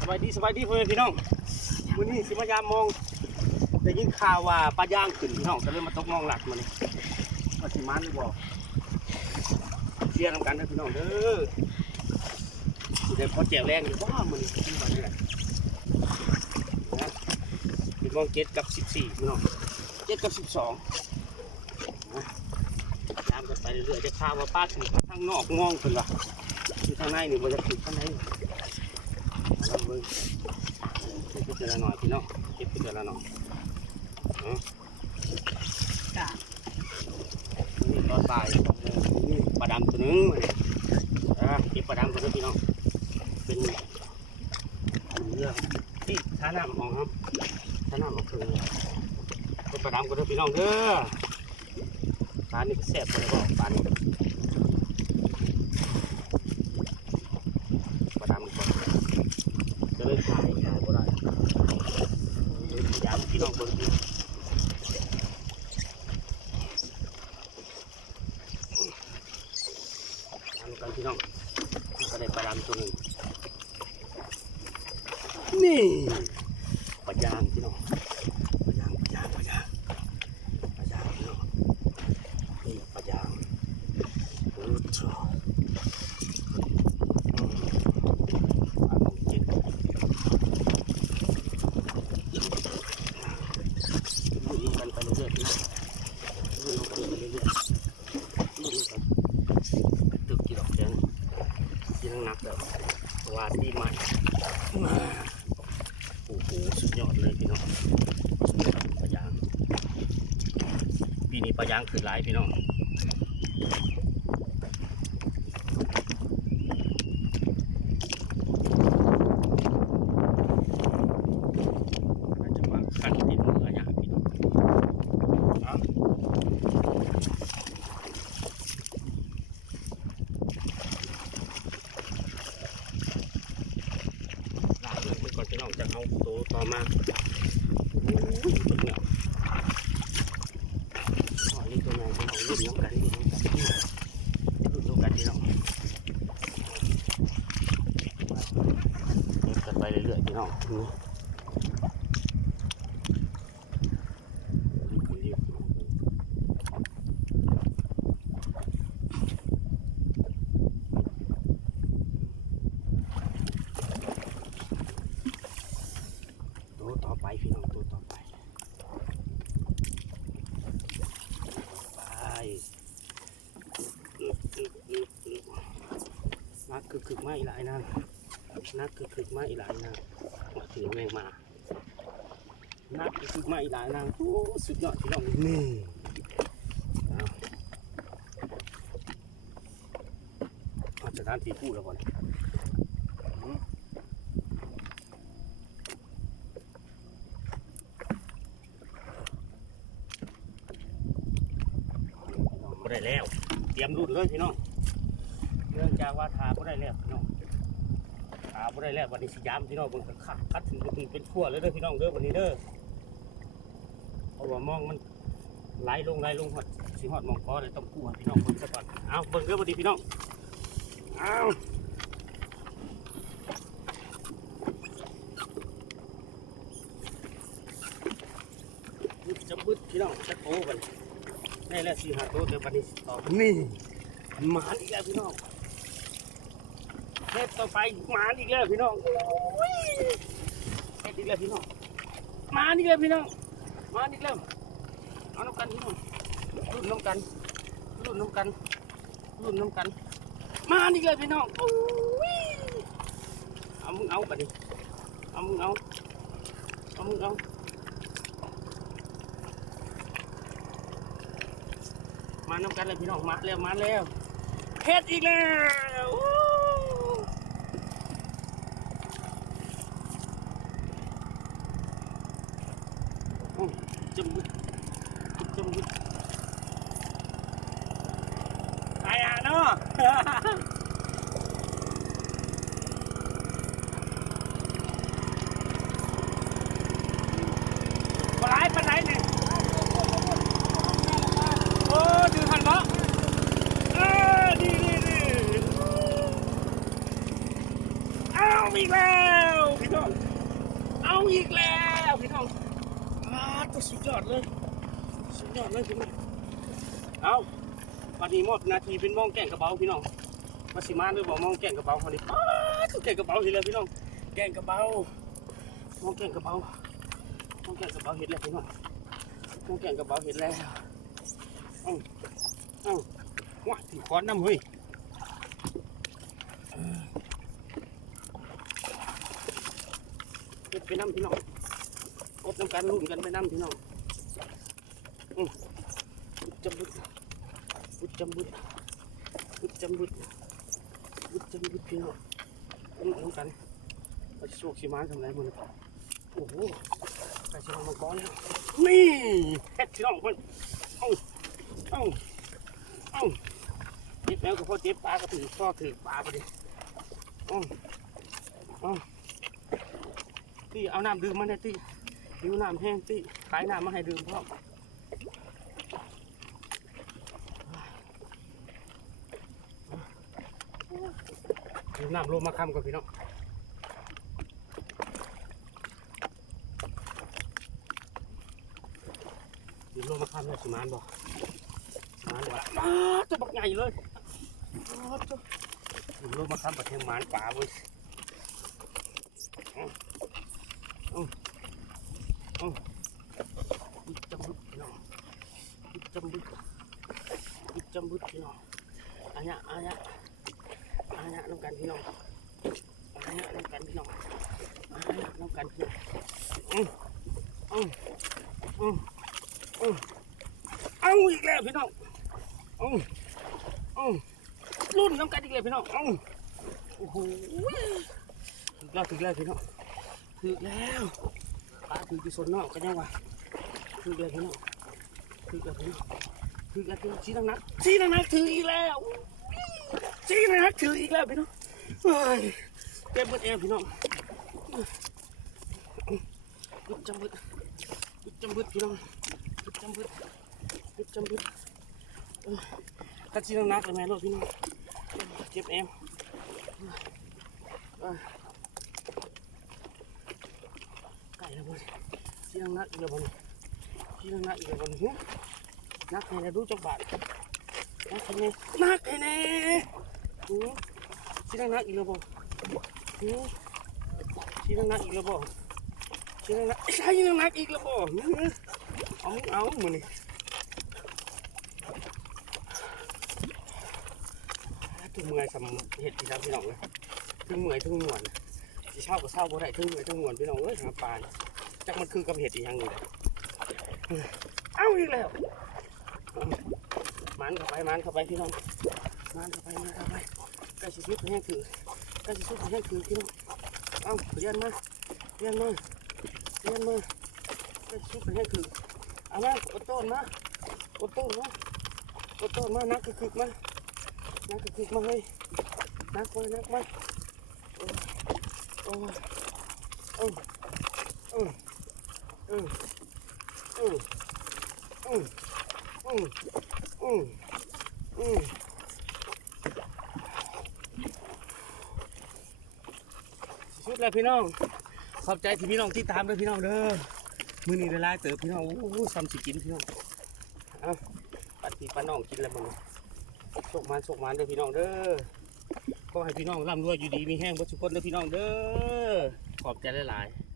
สบายดีเพื่อนพี่น้องวันนี้สิมายามมองได้ยินข่าวว่าปลาย่างขึ้นพี่น้องก็เลยมาตกมองหลักมาเลยมาสิมันได้บอกเชียร์ทำกันนะพี่น้องเด้อสิได้พอแจวแรงอยู่ว่ามันขึ้นมาเนี่ยนะพี่มอง7 กับ 14พี่น้อง7 กับ 12นะตามกันไปเรื่อยๆจะข่าวว่าป้าถึงทางนอกมองขึ้นละที่ทางในนี่มันจะถึงข้างในลองเบิ่งเก็บไปละหน่อยพี่น้องเก็บไปละหน่อยจ้านี่ตอนบ่ายนี่ปลาดำตัวนึงเก็บปลาดำตัวนึงพี่น้องเป็นเรื่องที่ท่าน้ำมองครับท่าน้ำเอาคืนเป็นปลาดำตัวนึงพี่น้องเด้อปลานี่แซ่บเลยบอกปลานี่ปลาดำก่อนจะเลยถ่ายก็ได้ยามพี่น้องเบิ่งกันพี่น้องก็ได้ปลาดำตัวหนึ่งนี่ปลาย่างพี่น้องปลาย่างพี่น้องนี่ปลาย่างโอ้โหไปเรื่อยๆนะไปเรื่อยๆตึกกี่ดอกแดงที่นั่งนับแบบว่าดีใหม่โอ้โหสุดยอดเลยพี่น้องปลายางปีนี้ปลายางคือหลายพี่น้องอาจจะมาขันติดมืออย่างพี่น้องก่อนจะน้องจะเอาตัวต่อมาตัวเนี้ยนี่ตัวไหนจะน้องรุ่นน้องกันรุ่นน้องกันที่น้องกันไปเรื่อยๆพี่น้องต่อไปพี่น้องตัวต่อไปนักคึกๆไม่หลายนะนักคึกๆไม่หลายนะมาถึงแมงมานักคึกๆไม่หลายนะโอ้สุดยอดพี่น้องนี่อาจจะทานตีพูดแล้วก่อนได้แล้วเตรียมรุ่นเลยพี่น้องเนื่องจากว่าทาก็ได้แล้วพี่น้องทาก็ได้แล้ววันนี้สิยามพี่น้องบนขัดคัดถึงเป็นขั้วเลยเด้อพี่น้องเด้อวันนี้เด้อเพราะว่ามองมันไหลลงหอดสิหอดมองคอเลยต้องกู้พี่น้องเบิ่งซะก่อนเอาเบิ่งเด้อวันนี้พี่น้องเอาจะบึ้ดพี่น้องจะโตกันได้แล้ว4-5ตัวเดี๋ยววันนี้ต่อนี่หมาอีกแล้วพี่น้องเทปต่อไปหมาอีกแล้วพี่น้องเทปอีกแล้วพี่น้องหมาอีกแล้วพี่น้องมาอีกแล้วเอาน้ำกันพี่น้องรุ่นน้ำกันมาอีกแล้วพี่น้องเอามึงเอาไปดิเอามึงเอามาน้ำกันเลยพี่น้องมาแล้วเฮ็ดอีกแล้วจมูกตายอ่ะเนาะปลายปลาไหนเนี่ยโอ้ดูทันบ่ดี อีกแล้วพี่ พี่น้องเอาอีกแล้วพี่น้องตัวสุดยอดเลยสุดยอดเลยพี่น้องเอาวันนี้หมดนาทีเป็นมองแก่งกระเบาพี่น้องมาสิมาด้วยบอกมองแก่งกระเบาคนนี้ตัวแก่งกระเบาเห็นแล้วพี่น้องแก่งกระเบามองแก่งกระเบามองแก่งกระเบาเห็นแล้วพี่น้องมองแก่งกระเบาเห็นแล้วว้าถือค้อนน้ำเฮ้ยไปน้ำพี่น้องอดน้ำกันลุ่นกันไปน้ำพี่น้องจำบุดจำบุดจำบุดพี่น้องลุ่นน้ำกันไปโชคชิมานทำไรมันโอ้โหไปชิมานมังกรแล้วนี่เฮ็ดพี่น้องมันเจ็บแล้วก็พอเจ็บปลาก็ถือพ่อถือปลาไปดิที่เอาน้ำดื่มมาเนี่ยที่หิวน้ำแห้งที่ขายน้ำมาให้ดื่มพ่อหิวน้ำลงมาคำก่อนพี่น้องหิวลงมาคำเลยสิมานบอกตัวบักใหญ่เลยหิวลงมาคำประเทศมานป่าเว้ยจำบุดพี่น้องจำบุดพี่น้องอันนี้น้ำกันพี่น้องอันนี้น้ำกันพี่น้องน้ำกันพี่น้องเอาอีกแล้วพี่น้องรุ่นน้ำกันอีกแล้วพี่น้องโอ้โหถึงแล้วพี่น้องถึงแล้วปลาถือที่ส่วนนอกกันยังวะถือเลยพี่น้องถือชี้นักถืออีกแล้วชี้นักถืออีกแล้วพี่น้องเต็มหมดเอวพี่น้องจำบุดพี่น้องจำบุดกัดชี้นักเลยแม่ลูกพี่น้องเจ็บเอวไก่แล้วบนชี้นักอีกแล้วบนนักให้ดูจังบาทนักให้แน่ชี้นักอีกแล้วบนชี้นักอีกแล้วบนเอามือนี่ถึงเมื่อยสำเห็ดพี่น้องพี่น้องเลยถึงเมื่อยถึงหมวนที่เช่าก็เช่าบ่ได้ถึงเมื่อยถึงหมวนพี่น้องเอ้ยหาปลาจักมันคือกับเห็ดอีกอย่างหนึ่งเอาอีกแล้วมันเข้าไปพี่น้องมันเข้าไปใกล้ชิดแห้งคือพี่น้องเอาเรียนมาใกล้ชิดแห้งคือเอามาอดต้นมานักคือมาให้นักมาสุดแล้วพี่น้องขอบใจที่พี่น้องที่ตามด้วยพี่น้องเด้อมื้อนี้ได้หลายเติบพี่น้องโอ้ซ้ำสิกินพี่น้องเอาปัดพี่ป้าน้องกินแล้วมันโชคมันเด้อพี่น้องเด้อขอให้พี่น้องร่ำรวยอยู่ดีมีแห้งบ่ทุกคนเด้อพี่น้องเด้อขอบใจหลายๆ